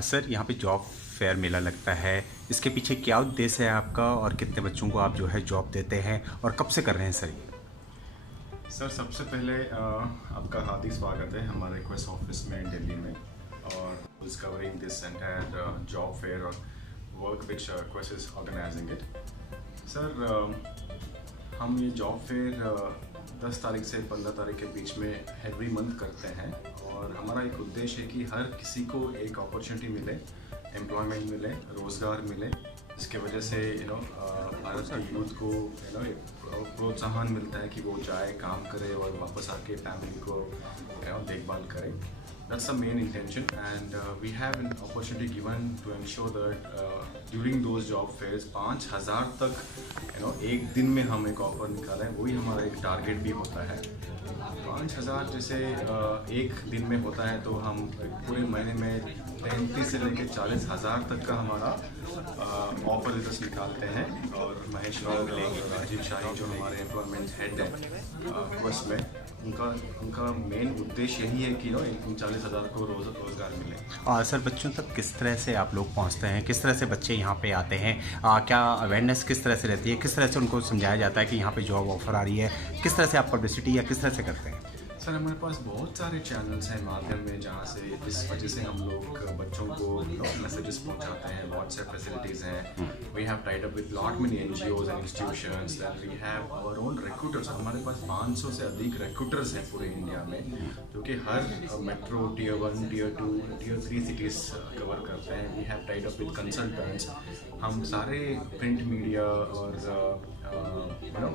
Sir यहाँ पे job fair मेला लगता है, इसके पीछे क्या उद्देश्य है आपका और कितने बच्चों को आप जो है जॉब देते हैं और कब से कर रहे हैं सर ये? सर सबसे पहले आपका हार्दिक स्वागत है हमारे क्वेस्ट ऑफिस में दिल्ली में और discovering this entire job fair और work which quest is organizing it. Sir हम ये जॉब फेयर 10 तारीख से 15 तारीख के बीच में एवरी मंथ करते हैं और हमारा एक उद्देश्य है कि हर किसी को एक अपॉर्चुनिटी मिले, एम्प्लॉयमेंट मिले, रोज़गार मिले, इसके वजह से भारत के यूथ को प्रोत्साहन मिलता है कि वो जाए, काम करे और वापस आके फैमिली को देखभाल करे। That's the main intention, and we have an opportunity given to ensure that during those job fairs 5,000 तक एक दिन में हम एक ऑफर निकालें, वही हमारा एक टारगेट भी होता है। 5,000 जैसे एक दिन में होता है तो हम पूरे महीने में 33 से लेकर 40,000 तक का हमारा ऑफर लेटर्स निकालते हैं और महेश और राजीव शाही जो हमारे एम्प्लॉयमेंट हेड हैं क्वेस्ट में, उनका मेन उद्देश्य यही है कि 39,000 को रोज़गार मिले। सर बच्चों तक किस तरह से आप लोग पहुंचते हैं, किस तरह से बच्चे यहाँ पे आते हैं, क्या अवेयरनेस किस तरह से रहती है, किस तरह से उनको समझाया जाता है कि यहाँ पे जॉब ऑफर आ रही है, किस तरह से आप पब्लिसिटी या किस तरह से करते हैं? सर हमारे पास बहुत सारे चैनल्स हैं माध्यम में जहाँ से इस वजह से हम लोग बच्चों को मैसेजेस पहुँचाते हैं। व्हाट्सएप फैसिलिटीज़ हैं, we have tied up with lot many NGOs and institutions, that we have our own recruiters. हमारे पास 500 से अधिक रिक्रूटर्स हैं पूरे इंडिया में जो कि हर metro tier 1, tier 2, tier 3 cities cover करते हैं। We have tied up with consultants. हम सारे प्रिंट मीडिया और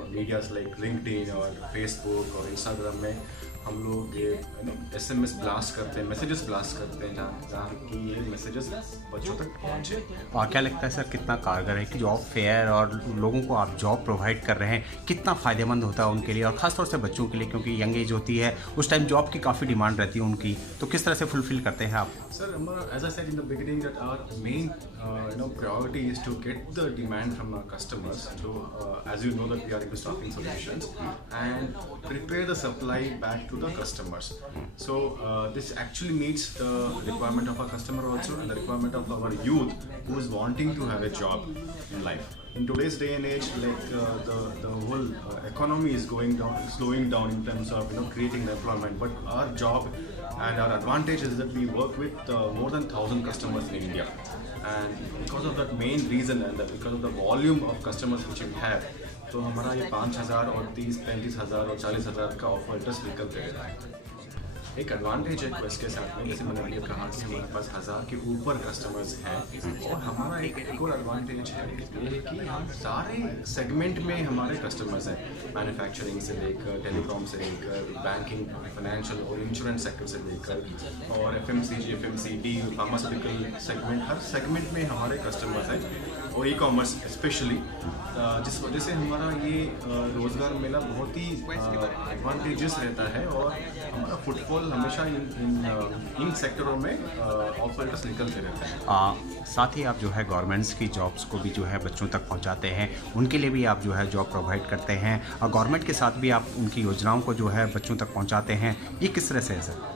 मीडियाज लाइक लिंक्डइन और फेसबुक और इंस्टाग्राम में हम लोग ये SMS ब्लास्ट करते हैं, मैसेजेस ब्लास्ट करते हैं जहाँ कि ये मैसेजेस बच्चों तक पहुँचे। और क्या लगता है सर कितना कारगर है कि जॉब फेयर और लोगों को आप जॉब प्रोवाइड कर रहे हैं, कितना फ़ायदेमंद होता है उनके लिए और ख़ासतौर से बच्चों के लिए, क्योंकि यंग एज होती है, उस टाइम जॉब की काफ़ी डिमांड रहती है उनकी, तो किस तरह से फुलफिल करते हैं आप? सर हमारा as I said in the beginning that our main priority is to get the demand from our customers to as you know that we are into staffing solutions and prepare the supply back to the customers. So this actually meets the requirement of our customer also and the requirement of our youth who is wanting to have a job in life. In today's day and age, like the whole economy is slowing down in terms of creating the employment. But our job and our advantage is that we work with more than 1,000 customers in India, and because of that main reason and because of the volume of customers which we have, तो हमारा ये 5,000 और 30-35,000 और 40,000 का offer letters निकलते रहता है। एक एडवांटेज है क्वेस्ट के साथ में, जैसे मैंने अभी कहा कि हमारे पास 1,000 के ऊपर कस्टमर्स हैं और हमारा एक और एडवांटेज है ये कि हम सारे सेगमेंट में हमारे कस्टमर्स हैं, मैन्युफैक्चरिंग से लेकर, टेलीकॉम से लेकर, बैंकिंग, फाइनेंशियल और इंश्योरेंस सेक्टर से लेकर और FMCG, FMCD, फार्मास्यूटिकल सेगमेंट, हर सेगमेंट में हमारे कस्टमर्स हैं और ई-कॉमर्स स्पेशली, जिस वजह से हमारा ये रोज़गार मेला बहुत ही एडवांटेजेस रहता है और हमारा फुटफॉल हमेशा इन सेक्टरों में ऑफर्स निकलते रहते हैं। साथ ही आप जो है गवर्नमेंट्स की जॉब्स को भी जो है बच्चों तक पहुंचाते हैं, उनके लिए भी आप जो है जॉब प्रोवाइड करते हैं और गवर्नमेंट के साथ भी आप उनकी योजनाओं को जो है बच्चों तक पहुंचाते हैं, ये किस तरह से है सर?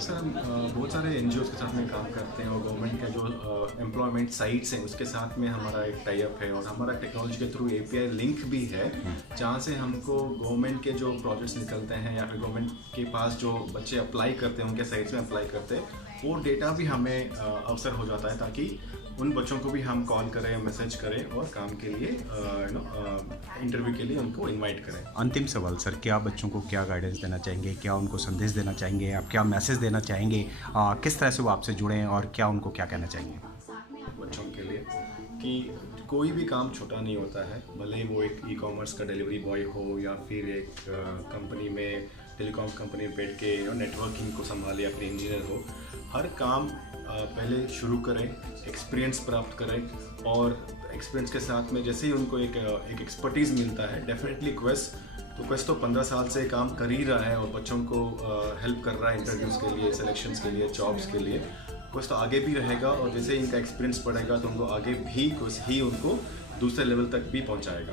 सर हम बहुत सारे NGOs के साथ में काम करते हैं और गवर्नमेंट का जो एम्प्लॉयमेंट साइट्स हैं उसके साथ में हमारा एक टाई अप है और हमारा टेक्नोलॉजी के थ्रू API लिंक भी है जहाँ से हमको गवर्नमेंट के जो प्रोजेक्ट्स निकलते हैं या फिर गवर्नमेंट के पास जो बच्चे अप्लाई करते हैं उनके साइट्स में अप्लाई करते हैं वो डेटा भी हमें अवसर हो जाता है ताकि उन बच्चों को भी हम कॉल करें, मैसेज करें और काम के लिए इंटरव्यू के लिए उनको इनवाइट करें। अंतिम सवाल सर, क्या बच्चों को क्या गाइडेंस देना चाहेंगे, क्या उनको संदेश देना चाहेंगे, आप क्या मैसेज देना चाहेंगे, किस तरह से वो आपसे जुड़ें और क्या उनको क्या कहना चाहेंगे? बच्चों के लिए कि कोई भी काम छोटा नहीं होता है, भले ही वो एक ई-कॉमर्स का डिलीवरी बॉय हो या फिर एक कंपनी में टेलीकॉम कंपनी में बैठ के नेटवर्किंग को संभाले या फिर इंजीनियर हो, हर काम पहले शुरू करें, एक्सपीरियंस प्राप्त करें और एक्सपीरियंस के साथ में जैसे ही उनको एक एक्सपर्टीज़ मिलता है, डेफिनेटली क्वेस्ट तो 15 साल से काम कर ही रहा है और बच्चों को हेल्प कर रहा है इंटरव्यूज़ के लिए, सिलेक्शंस के लिए, जॉब्स के लिए। क्वेस्ट तो आगे भी रहेगा और जैसे इनका एक्सपीरियंस बढ़ेगा तो उनको आगे भी कुछ ही उनको दूसरे लेवल तक भी पहुंचाएगा।